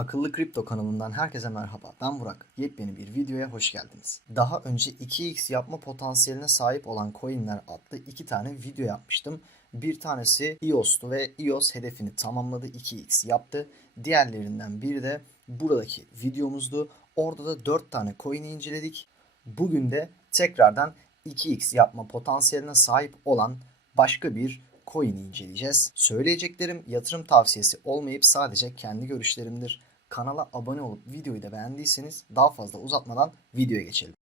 Akıllı Kripto kanalından herkese merhaba. Ben Burak. Yepyeni bir videoya hoş geldiniz. Daha önce 2x yapma potansiyeline sahip olan coinler adlı iki tane video yapmıştım. Bir tanesi EOS'tu ve EOS hedefini tamamladı 2x yaptı. Diğerlerinden biri de buradaki videomuzdu. Orada da 4 tane coin'i inceledik. Bugün de tekrardan 2x yapma potansiyeline sahip olan başka bir coin'i inceleyeceğiz. Söyleyeceklerim yatırım tavsiyesi olmayıp sadece kendi görüşlerimdir. Kanala abone olup videoyu da beğendiyseniz daha fazla uzatmadan videoya geçelim.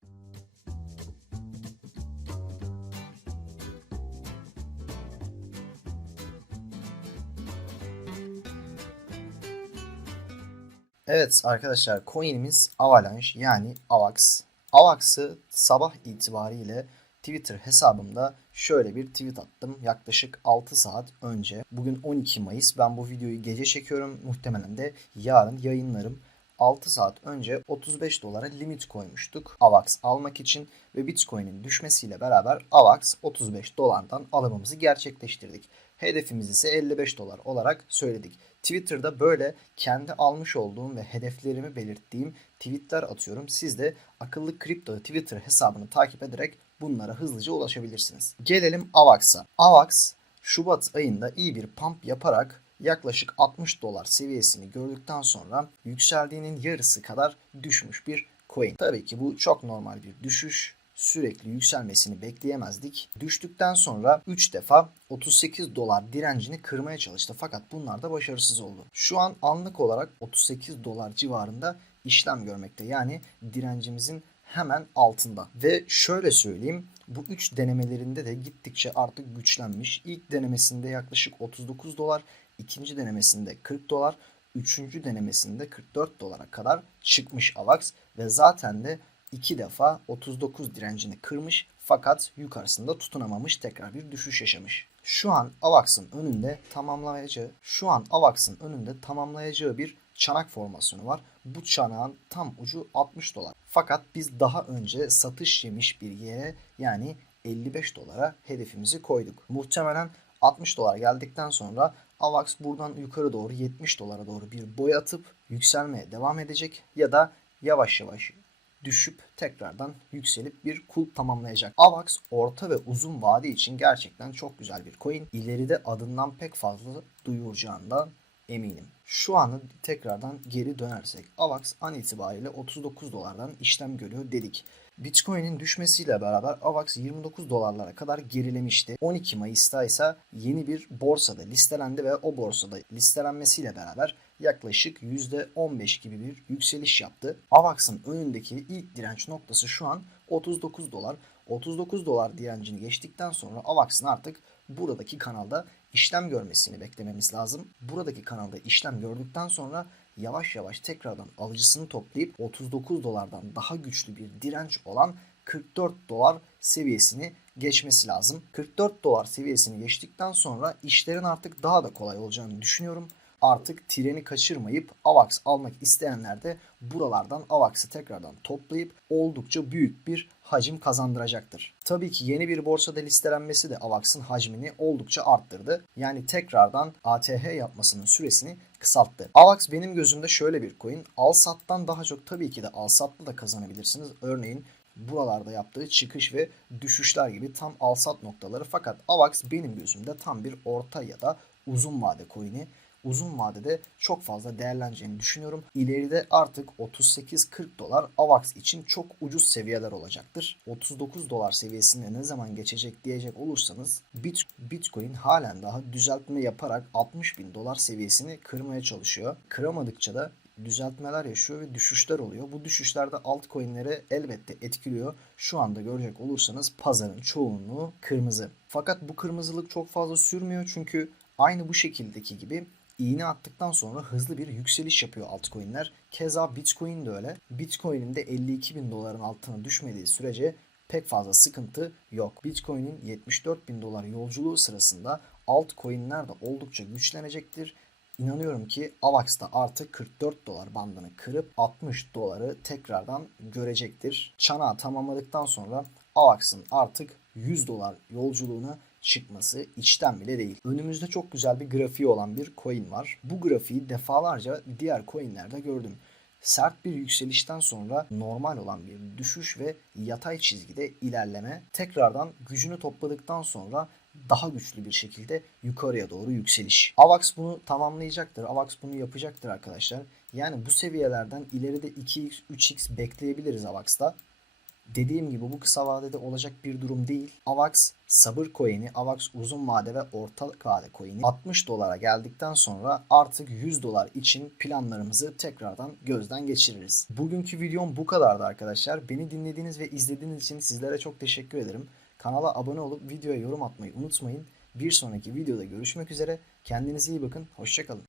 Evet arkadaşlar coin'imiz Avalanche yani AVAX. AVAX'ı sabah itibariyle Twitter hesabımda şöyle bir tweet attım yaklaşık 6 saat önce. Bugün 12 Mayıs. Ben bu videoyu gece çekiyorum. Muhtemelen de yarın yayınlarım. 6 saat önce 35 dolara limit koymuştuk AVAX almak için ve Bitcoin'in düşmesiyle beraber AVAX 35 dolardan alımımızı gerçekleştirdik. Hedefimiz ise 55 dolar olarak söyledik. Twitter'da böyle kendi almış olduğum ve hedeflerimi belirttiğim tweetler atıyorum. Siz de akıllı kripto Twitter hesabını takip ederek bunlara hızlıca ulaşabilirsiniz. Gelelim AVAX'a. AVAX Şubat ayında iyi bir pump yaparak yaklaşık 60 dolar seviyesini gördükten sonra yükseldiğinin yarısı kadar düşmüş bir coin. Tabii ki bu çok normal bir düşüş. Sürekli yükselmesini bekleyemezdik. Düştükten sonra 3 defa 38 dolar direncini kırmaya çalıştı fakat bunlar da başarısız oldu. Şu an anlık olarak 38 dolar civarında işlem görmekte. Yani direncimizin hemen altında. Ve şöyle söyleyeyim bu 3 denemelerinde de gittikçe artık güçlenmiş. İlk denemesinde yaklaşık 39 dolar, ikinci denemesinde 40 dolar, üçüncü denemesinde 44 dolara kadar çıkmış AVAX ve zaten de iki defa 39 direncini kırmış fakat yukarısında tutunamamış tekrar bir düşüş yaşamış. Şu an AVAX'ın önünde tamamlayacağı, şu an AVAX'ın önünde tamamlayacağı bir çanak formasyonu var. Bu çanağın tam ucu 60 dolar. Fakat biz daha önce satış yemiş bir yere yani 55 dolara hedefimizi koyduk. Muhtemelen 60 dolar geldikten sonra AVAX buradan yukarı doğru 70 dolara doğru bir boy atıp yükselmeye devam edecek ya da yavaş yavaş düşüp tekrardan yükselip bir kulp tamamlayacak. AVAX orta ve uzun vade için gerçekten çok güzel bir coin. İleride adından pek fazla duyuracağından eminim. Şu anı tekrardan geri dönersek AVAX an itibariyle 39 dolardan işlem görüyor dedik. Bitcoin'in düşmesiyle beraber AVAX 29 dolarlara kadar gerilemişti. 12 Mayıs'ta ise yeni bir borsada listelendi ve o borsada listelenmesiyle beraber yaklaşık %15 gibi bir yükseliş yaptı. AVAX'ın önündeki ilk direnç noktası şu an 39 dolar. 39 dolar direncini geçtikten sonra AVAX'ın artık buradaki kanalda işlem görmesini beklememiz lazım. Buradaki kanalda işlem gördükten sonra yavaş yavaş tekrardan alıcısını toplayıp 39 dolardan daha güçlü bir direnç olan 44 dolar seviyesini geçmesi lazım. 44 dolar seviyesini geçtikten sonra işlerin artık daha da kolay olacağını düşünüyorum. Artık treni kaçırmayıp AVAX almak isteyenler de buralardan AVAX'ı tekrardan toplayıp oldukça büyük bir hacim kazandıracaktır. Tabii ki yeni bir borsada listelenmesi de AVAX'ın hacmini oldukça arttırdı. Yani tekrardan ATH yapmasının süresini kısalttı. AVAX benim gözümde şöyle bir coin. Al sattan daha çok tabii ki de al satlı da kazanabilirsiniz. Örneğin buralarda yaptığı çıkış ve düşüşler gibi tam al sat noktaları. Fakat AVAX benim gözümde tam bir orta ya da uzun vade coin'i uzun vadede çok fazla değerleneceğini düşünüyorum. İleride artık 38-40 dolar AVAX için çok ucuz seviyeler olacaktır. 39 dolar seviyesinde ne zaman geçecek diyecek olursanız Bitcoin halen daha düzeltme yaparak 60 bin dolar seviyesini kırmaya çalışıyor. Kıramadıkça da düzeltmeler yaşıyor ve düşüşler oluyor. Bu düşüşlerde altcoin'leri elbette etkiliyor. Şu anda görecek olursanız pazarın çoğunluğu kırmızı. Fakat bu kırmızılık çok fazla sürmüyor çünkü aynı bu şekildeki gibi iğne attıktan sonra hızlı bir yükseliş yapıyor altcoin'ler. Keza Bitcoin de öyle. Bitcoin'in de 52 bin doların altına düşmediği sürece pek fazla sıkıntı yok. Bitcoin'in 74 bin dolar yolculuğu sırasında altcoin'ler de oldukça güçlenecektir. İnanıyorum ki AVAX da artık 44 dolar bandını kırıp 60 doları tekrardan görecektir. Çanağı tamamladıktan sonra AVAX'ın artık 100 dolar yolculuğuna çıkması içten bile değil. Önümüzde çok güzel bir grafiği olan bir coin var. Bu grafiği defalarca diğer coinlerde gördüm. Sert bir yükselişten sonra normal olan bir düşüş ve yatay çizgide ilerleme tekrardan gücünü topladıktan sonra daha güçlü bir şekilde yukarıya doğru yükseliş. AVAX bunu tamamlayacaktır. AVAX bunu yapacaktır arkadaşlar. Yani bu seviyelerden ileride 2x, 3x bekleyebiliriz AVAX'ta. Dediğim gibi bu kısa vadede olacak bir durum değil. AVAX sabır coin'i, AVAX uzun vade ve orta vade coin'i 60 dolara geldikten sonra artık 100 dolar için planlarımızı tekrardan gözden geçiririz. Bugünkü videom bu kadardı arkadaşlar. Beni dinlediğiniz ve izlediğiniz için sizlere çok teşekkür ederim. Kanala abone olup videoya yorum atmayı unutmayın. Bir sonraki videoda görüşmek üzere. Kendinize iyi bakın. Hoşçakalın.